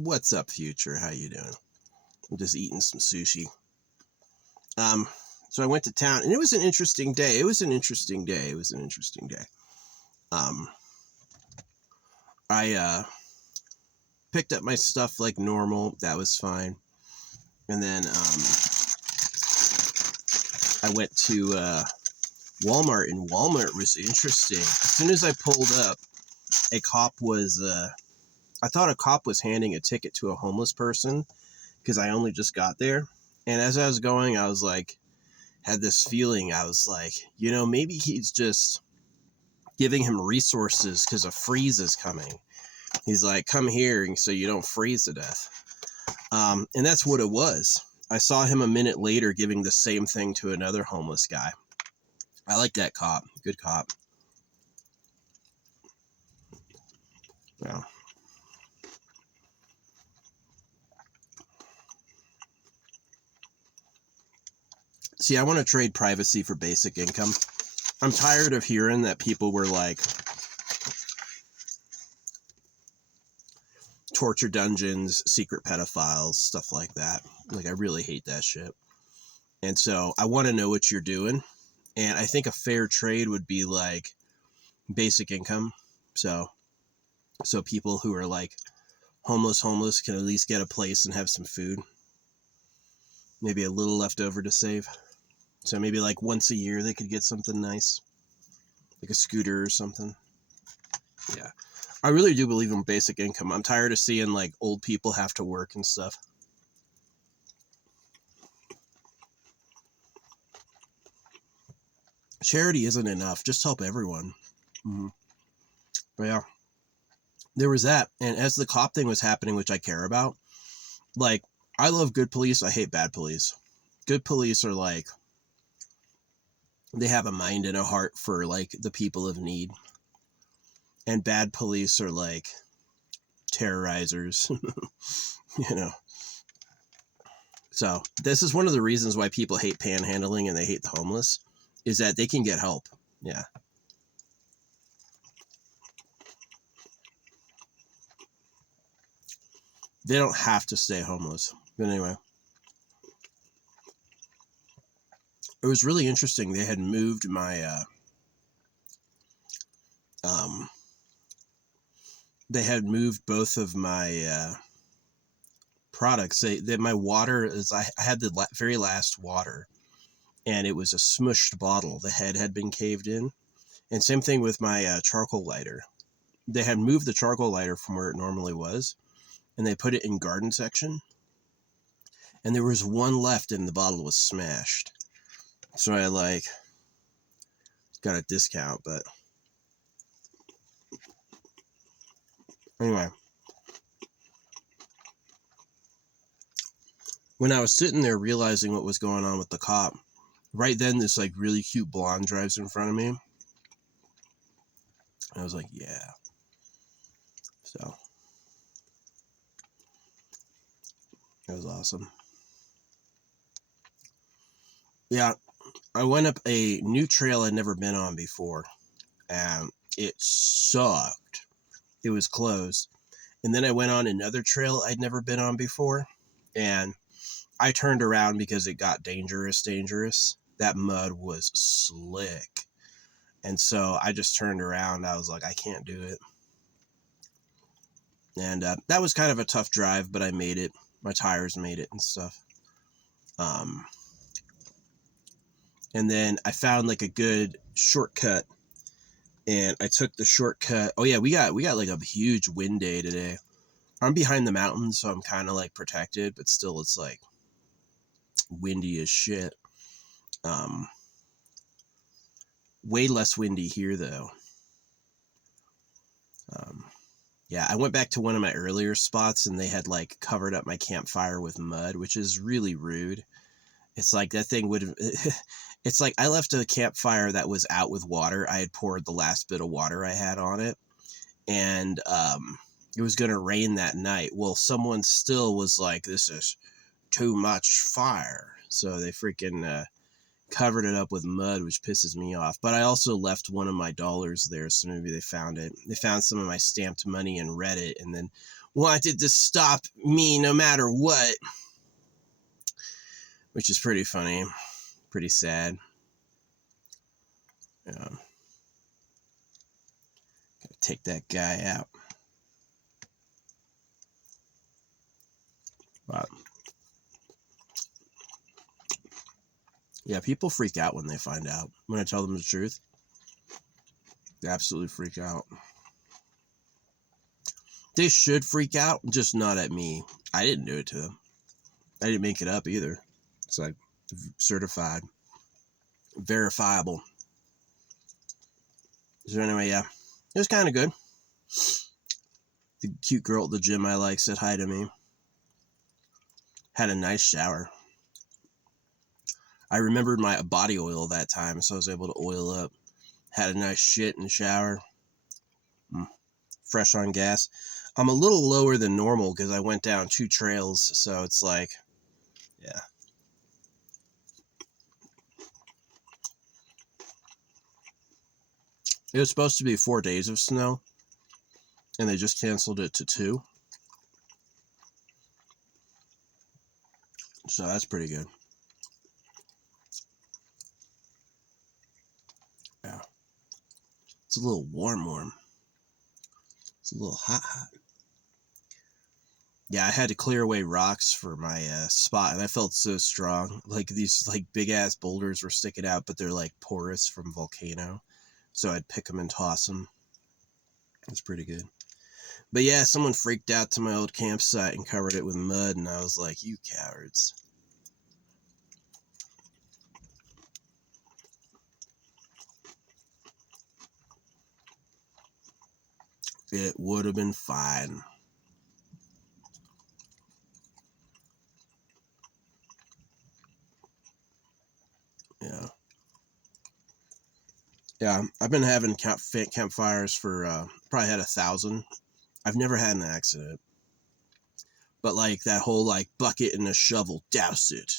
What's up, future? How you doing? I'm just eating some sushi. So I went to town, and it was an interesting day. Um, I picked up my stuff like normal. That was fine. And then I went to Walmart, and Walmart was interesting. As soon as I pulled up, a cop was. I thought a cop was handing a ticket to a homeless person because I only just got there. And as I was going, I was like, had this feeling. I was like, maybe he's just giving him resources because a freeze is coming. He's like, come here so you don't freeze to death. And that's what it was. I saw him a minute later giving the same thing to another homeless guy. I like that cop. Good cop. Yeah. See, I want to trade privacy for basic income. I'm tired of hearing that people were like, torture dungeons, secret pedophiles, stuff like that. Like, I really hate that shit. And so I want to know what you're doing. And I think a fair trade would be like basic income. So people who are like homeless can at least get a place and have some food. Maybe a little left over to save. So maybe like once a year they could get something nice. Like a scooter or something. Yeah. I really do believe in basic income. I'm tired of seeing like old people have to work and stuff. Charity isn't enough. Just help everyone. Mm-hmm. But yeah, there was that. And as the cop thing was happening, which I care about, like, I love good police. I hate bad police. Good police are like, they have a mind and a heart for like the people of need. And bad police are like terrorizers, So this is one of the reasons why people hate panhandling and they hate the homeless, is that they can get help. Yeah. They don't have to stay homeless. But anyway, it was really interesting. They had moved my, they had moved both of my products. My water is, I had the very last water, and it was a smushed bottle. The head had been caved in. And same thing with my charcoal lighter. They had moved the charcoal lighter from where it normally was, and they put it in garden section. And there was one left, and the bottle was smashed. So I like got a discount, but anyway. When I was sitting there realizing what was going on with the cop, right then this like really cute blonde drives in front of me. I was like, yeah. So it was awesome. Yeah, I went up a new trail I'd never been on before, and it sucked. It was closed. And then I went on another trail I'd never been on before, and I turned around because it got dangerous. That mud was slick. And so I just turned around. I was like, I can't do it. And that was kind of a tough drive, but I made it. My tires made it and stuff. And then I found like a good shortcut, and I took the shortcut. Oh yeah, we got like a huge wind day today. I'm behind the mountains, so I'm kind of like protected, but still it's like windy as shit. Way less windy here though. Yeah, I went back to one of my earlier spots, and they had like covered up my campfire with mud, which is really rude. It's like that thing would have, it's like I left a campfire that was out with water. I had poured the last bit of water I had on it, and it was going to rain that night. Well, someone still was like, this is too much fire. So they freaking covered it up with mud, which pisses me off. But I also left one of my dollars there, so maybe they found it. They found some of my stamped money and read it, and then wanted to stop me no matter what, which is pretty funny, pretty sad. Yeah. Gotta take that guy out. But yeah, people freak out when they find out. When I tell them the truth, they absolutely freak out. They should freak out, just not at me. I didn't do it to them. I didn't make it up either. It's like certified, verifiable. So anyway, yeah, it was kind of good. The cute girl at the gym I like said hi to me. Had a nice shower. I remembered my body oil that time, so I was able to oil up. Had a nice shit in the shower. Fresh on gas. I'm a little lower than normal because I went down 2 trails, so it's like, yeah. It was supposed to be 4 days of snow, and they just canceled it to 2. So that's pretty good. Yeah. It's a little warm. It's a little hot. Yeah, I had to clear away rocks for my spot, and I felt so strong. Like these big ass boulders were sticking out, but they're like porous from volcano. So I'd pick them and toss them. It's pretty good. But yeah, someone freaked out to my old campsite and covered it with mud, and I was like, you cowards. It would have been fine. Yeah. Yeah, I've been having campfires for, probably had 1,000. I've never had an accident. But like that whole like bucket and a shovel, douse it.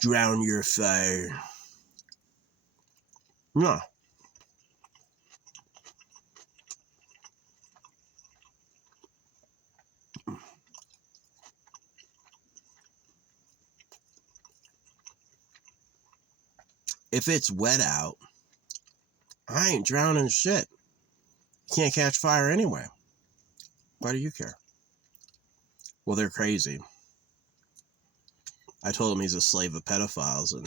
Drown your fire. No. If it's wet out, I ain't drowning shit. You can't catch fire anyway. Why do you care? Well, they're crazy. I told him he's a slave of pedophiles, and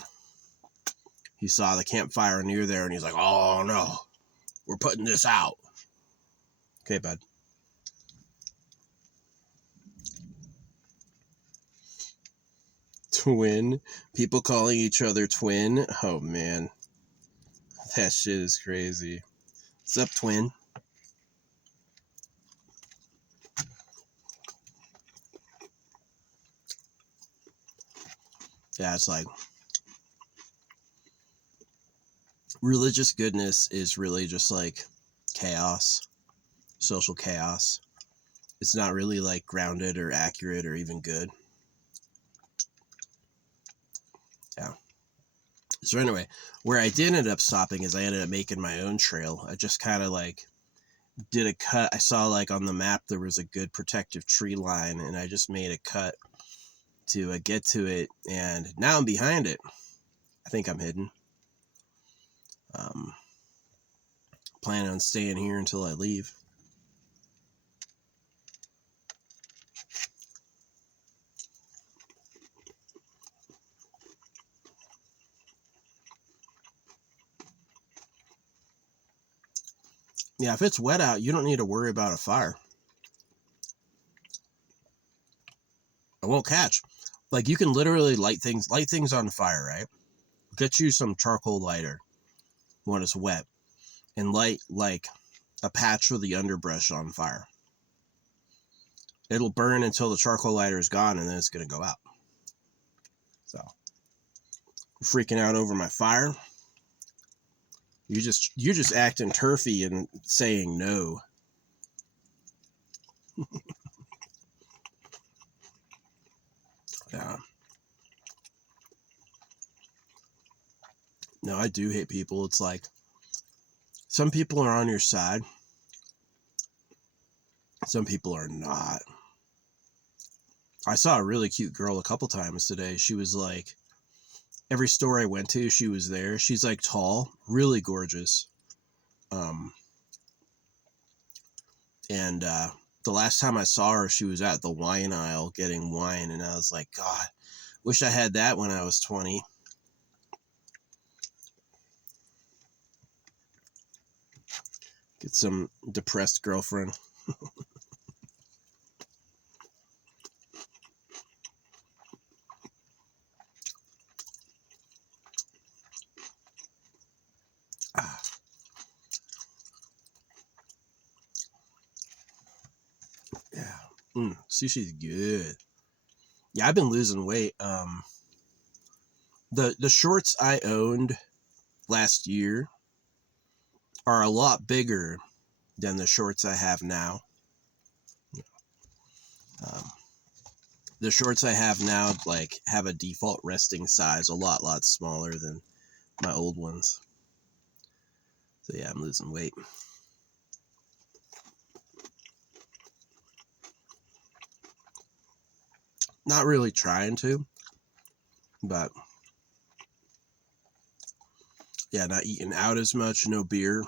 he saw the campfire near there, and he's like, oh no, we're putting this out. Okay, bud. Twin? People calling each other twin? Oh man. That shit is crazy. What's up, twin? Yeah, it's like religious goodness is really just like chaos, social chaos. It's not really like grounded or accurate or even good. Yeah. So anyway, where I did end up stopping is I ended up making my own trail. I just kind of like did a cut. I saw like on the map there was a good protective tree line, and I just made a cut to get to it, and now I'm behind it. I think I'm hidden. Plan on staying here until I leave. Yeah, if it's wet out, you don't need to worry about a fire. It won't catch. Like you can literally light things on fire, right? Get you some charcoal lighter when it's wet and light like a patch of the underbrush on fire. It'll burn until the charcoal lighter is gone, and then it's gonna go out. So, freaking out over my fire? You're just acting turfy and saying no. Yeah. No, I do hate people. It's like some people are on your side, some people are not. I saw a really cute girl a couple times today. She was like, every store I went to, she was there. She's like tall, really gorgeous. Um, and the last time I saw her, she was at the wine aisle getting wine, and I was like, God, wish I had that when I was 20. Get some depressed girlfriend. Ah, yeah. Sushi's good. Yeah, I've been losing weight. The shorts I owned last year are a lot bigger than the shorts I have now. Um, the shorts I have now like have a default resting size a lot smaller than my old ones. So yeah, I'm losing weight. Not really trying to, but yeah, not eating out as much, no beer.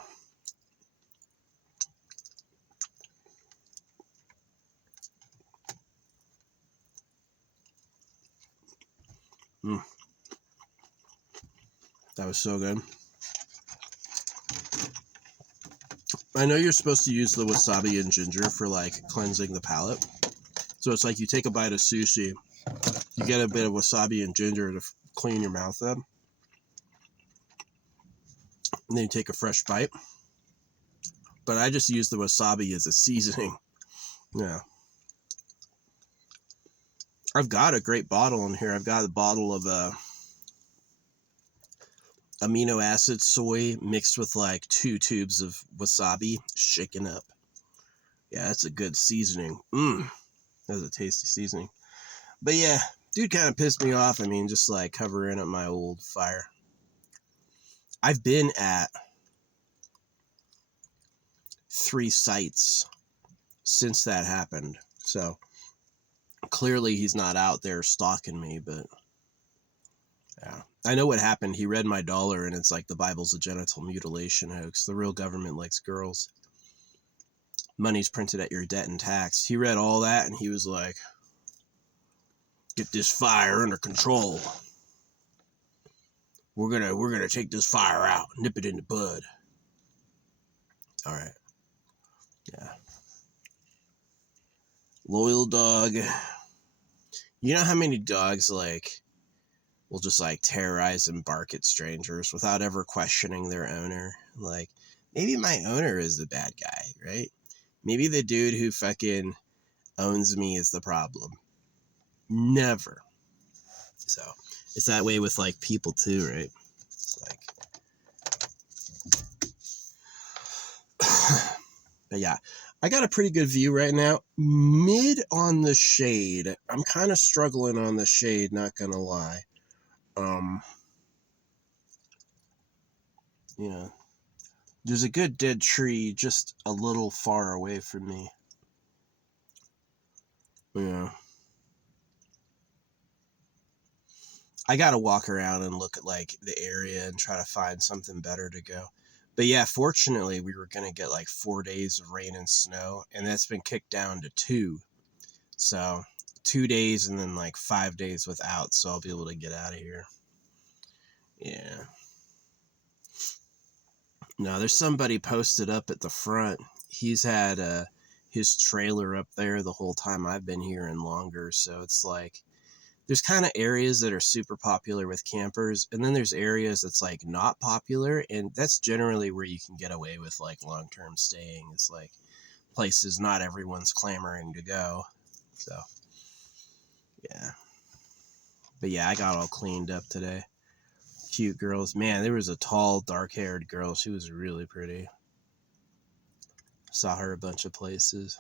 Mm, that was so good. I know you're supposed to use the wasabi and ginger for like cleansing the palate. So it's like you take a bite of sushi, you get a bit of wasabi and ginger to clean your mouth up, and then you take a fresh bite. But I just use the wasabi as a seasoning. Yeah. I've got a great bottle in here. I've got a bottle of amino acid soy mixed with like 2 tubes of wasabi shaken up. Yeah, that's a good seasoning. That's a tasty seasoning. But yeah, dude kind of pissed me off. I mean, just like covering up my old fire. I've been at 3 sites since that happened. So clearly he's not out there stalking me, but yeah. I know what happened. He read my dollar and it's like the Bible's a genital mutilation hoax. The real government likes girls. Money's printed at your debt and tax. He read all that and he was like, get this fire under control. We're gonna take this fire out, nip it in the bud. All right. Yeah. Loyal dog. You know how many dogs like will just like terrorize and bark at strangers without ever questioning their owner? Like, maybe my owner is the bad guy, right? Maybe the dude who fucking owns me is the problem. Never. So it's that way with like people too, right? It's like but yeah, I got a pretty good view right now. Mid on the shade. I'm kind of struggling on the shade, not gonna lie. You know, there's a good dead tree just a little far away from me. Yeah. I gotta walk around and look at like the area and try to find something better to go. But yeah, fortunately we were gonna get like 4 days of rain and snow, and that's been kicked down to 2. So 2 days and then like 5 days without, so I'll be able to get out of here. Yeah. No, there's somebody posted up at the front. He's had his trailer up there the whole time I've been here and longer. So it's like there's kind of areas that are super popular with campers, and then there's areas that's like not popular, and that's generally where you can get away with like long-term staying. It's like places not everyone's clamoring to go. So yeah. But yeah, I got all cleaned up today. Cute girls. Man, there was a tall, dark-haired girl. She was really pretty. Saw her a bunch of places.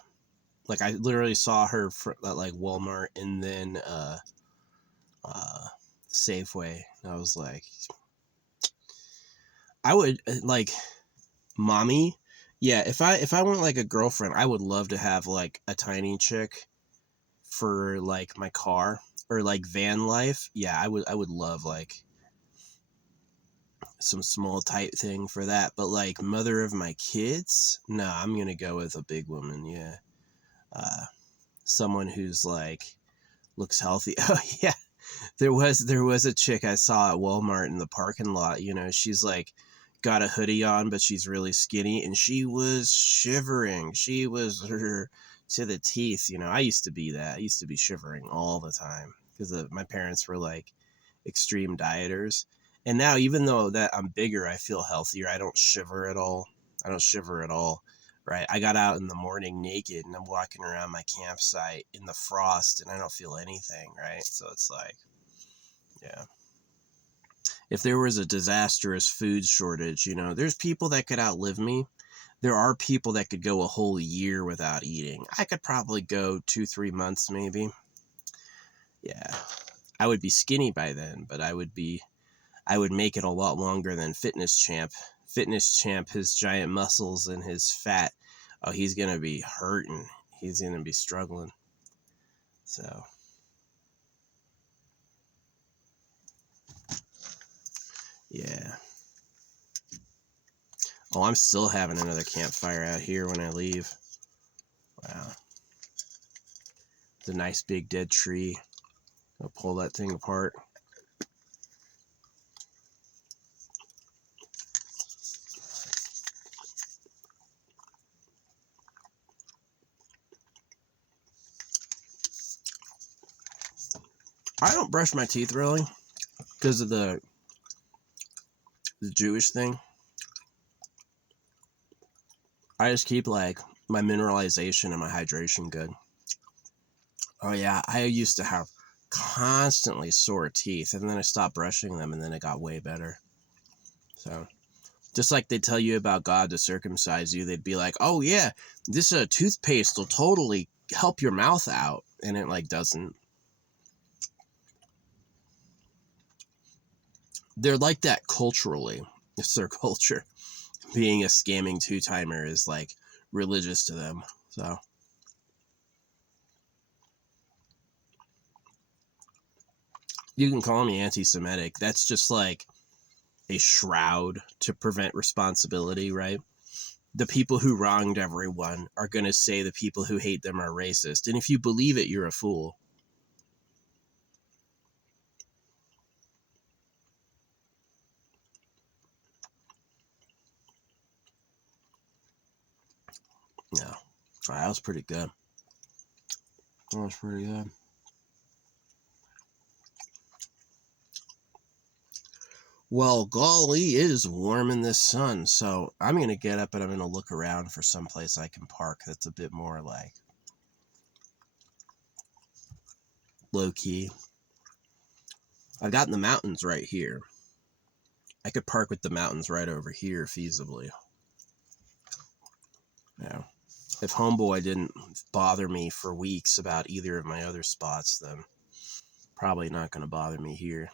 Like I literally saw her at like Walmart and then uh Safeway. And I was like, I would like mommy. Yeah, if I want like a girlfriend, I would love to have like a tiny chick for like my car or like van life. Yeah, I would love like some small tight thing for that. But like mother of my kids, no, I'm gonna go with a big woman. Yeah, uh, someone who's like looks healthy. Oh yeah, there was a chick I saw at Walmart in the parking lot. You know, she's like got a hoodie on, but she's really skinny, and she was shivering. She was her to the teeth. You know, I used to be that. I used to be shivering all the time because my parents were like extreme dieters. And now, even though that I'm bigger, I feel healthier. I don't shiver at all. I don't shiver at all. Right. I got out in the morning naked and I'm walking around my campsite in the frost and I don't feel anything. Right. So it's like, yeah. If there was a disastrous food shortage, you know, there's people that could outlive me. There are people that could go a whole year without eating. I could probably go 2-3 months maybe. Yeah. I would be skinny by then, but I would make it a lot longer than Fitness Champ. Fitness Champ, his giant muscles and his fat, oh, he's going to be hurting. He's going to be struggling. So, yeah. Oh, I'm still having another campfire out here when I leave. Wow. It's a nice big dead tree. I'll pull that thing apart. I don't brush my teeth really because of the Jewish thing. I just keep like my mineralization and my hydration good. Oh yeah, I used to have constantly sore teeth and then I stopped brushing them and then it got way better. So just like they tell you about God to circumcise you, they'd be like, oh yeah, this toothpaste will totally help your mouth out. And it like doesn't. They're like that culturally. It's their culture. Being a scamming two-timer is like religious to them. So you can call me anti-Semitic. That's just like a shroud to prevent responsibility, right? The people who wronged everyone are going to say the people who hate them are racist. And if you believe it, you're a fool. Yeah. That was pretty good. That was pretty good. Well, golly, it is warm in this sun, so I'm going to get up and I'm going to look around for someplace I can park that's a bit more like low-key. I've got the mountains right here. I could park with the mountains right over here feasibly. Yeah. If Homeboy didn't bother me for weeks about either of my other spots, then probably not going to bother me here.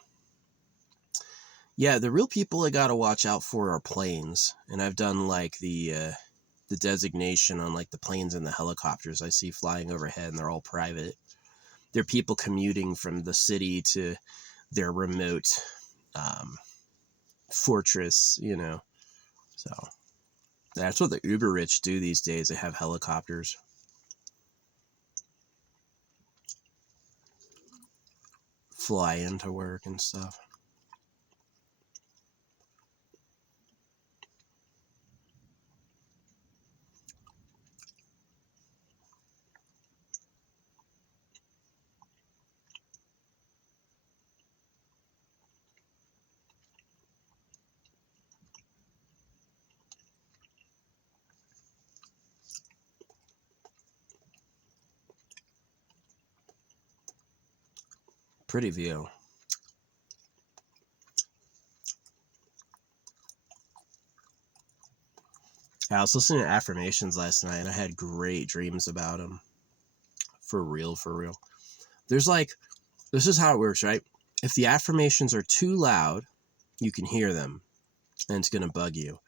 Yeah, the real people I got to watch out for are planes, and I've done like the designation on like the planes and the helicopters I see flying overhead, and they're all private. They're people commuting from the city to their remote fortress, you know. So that's what the uber rich do these days. They have helicopters. Fly into work and stuff. Pretty view. I was listening to affirmations last night and I had great dreams about them. For real, for real. There's like, this is how it works, right? If the affirmations are too loud, you can hear them. and it's going to bug you.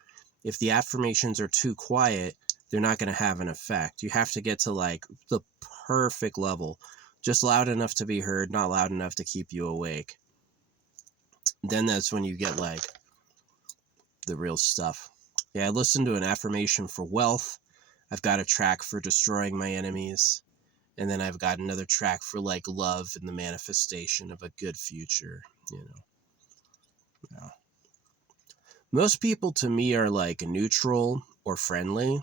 If the affirmations are too quiet, they're not going to have an effect. You have to get to like the perfect level, just loud enough to be heard, not loud enough to keep you awake. Then that's when you get like the real stuff. Yeah, I listened to an affirmation for wealth. I've got a track for destroying my enemies. And then I've got another track for like love and the manifestation of a good future, you know. Yeah. Most people to me are like neutral or friendly.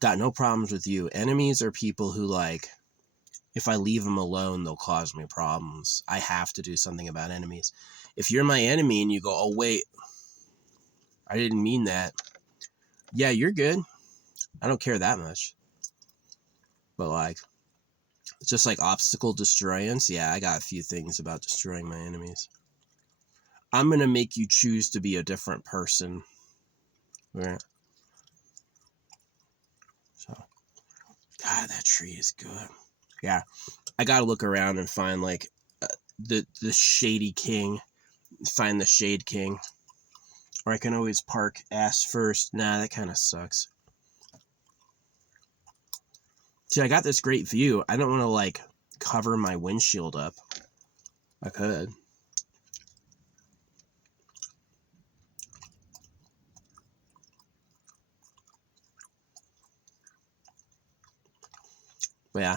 Got no problems with you. Enemies are people who like, if I leave them alone, they'll cause me problems. I have to do something about enemies. If you're my enemy and you go, oh, wait, I didn't mean that. Yeah, you're good. I don't care that much. But like, it's just like obstacle destroyance. Yeah, I got a few things about destroying my enemies. I'm going to make you choose to be a different person. Right? So, God, that tree is good. Yeah, I got to look around and find like the Shady King. Find the Shade King. Or I can always park ass first. Nah, that kind of sucks. See, I got this great view. I don't want to like cover my windshield up. I could. But yeah,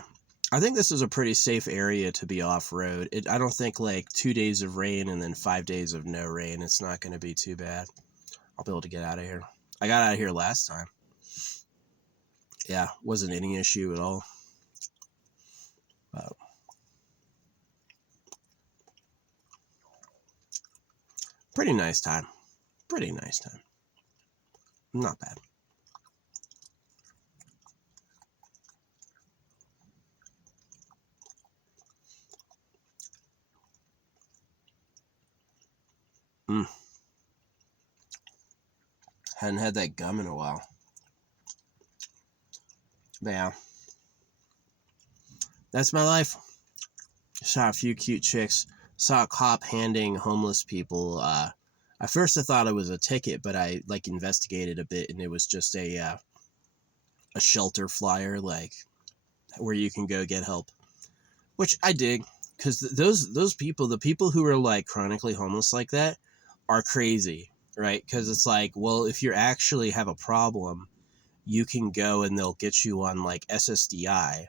I think this is a pretty safe area to be off-road. I don't think like 2 days of rain and then 5 days of no rain. It's not going to be too bad. I'll be able to get out of here. I got out of here last time. Yeah, wasn't any issue at all. Pretty nice time. Pretty nice time. Not bad. Hadn't had that gum in a while. But yeah, that's my life. Saw a few cute chicks. Saw a cop handing homeless people. At first I thought it was a ticket, but I like investigated a bit, and it was just a shelter flyer, like where you can go get help, which I dig, because those people, the people who are like chronically homeless like that, are crazy, right? Because it's like, well, if you actually have a problem, you can go and they'll get you on like SSDI,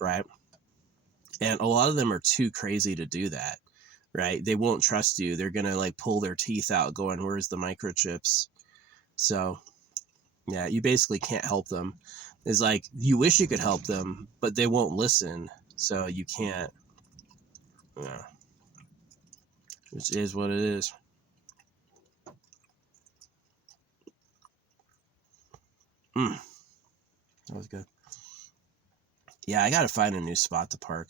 right? And a lot of them are too crazy to do that, right? They won't trust you. They're gonna like pull their teeth out going, where's the microchips? So yeah, you basically can't help them. It's like you wish you could help them, but they won't listen, so you can't. Yeah, which is what it is. That was good. Yeah, I gotta find a new spot to park.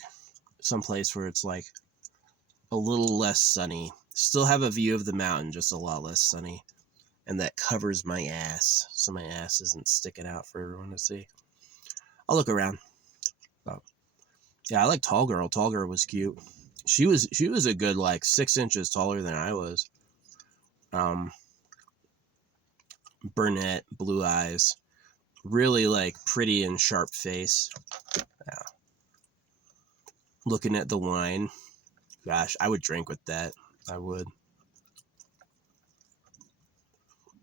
Someplace where it's like a little less sunny. Still have a view of the mountain, just a lot less sunny. And that covers my ass, so my ass isn't sticking out for everyone to see. I'll look around. But yeah, I like Tall Girl. Tall Girl was cute. She was a good like 6 inches taller than I was. Brunette, blue eyes, really like pretty and sharp face. Yeah. Looking at the wine, gosh, I would drink with that. I would.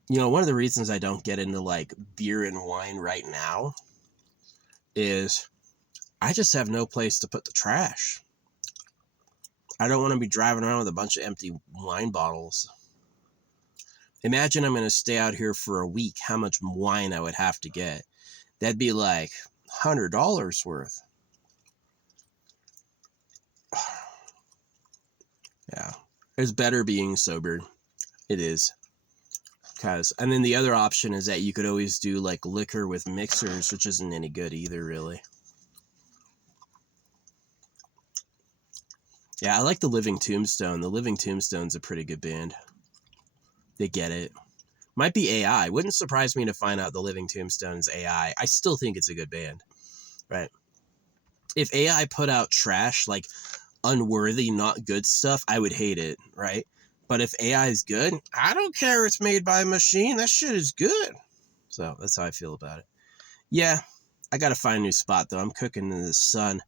You know, one of the reasons I don't get into like beer and wine right now is I just have no place to put the trash. I don't want to be driving around with a bunch of empty wine bottles. Imagine I'm going to stay out here for a week, how much wine I would have to get. That'd be like $100 worth. Yeah. It's better being sober. It is. And then the other option is that you could always do like liquor with mixers, which isn't any good either, really. Yeah, I like the Living Tombstone. The Living Tombstone's a pretty good band. They get it. Might be AI. Wouldn't surprise me to find out the Living Tombstone's AI. I still think it's a good band, right? If AI put out trash, like unworthy, not good stuff, I would hate it, right? But if AI is good, I don't care it's made by a machine. That shit is good. So that's how I feel about it. Yeah, I got to find a new spot, though. I'm cooking in the sun.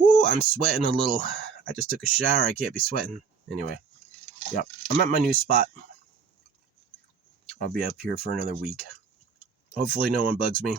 Woo, I'm sweating a little. I just took a shower. I can't be sweating. Anyway, yep. I'm at my new spot. I'll be up here for another week. Hopefully no one bugs me.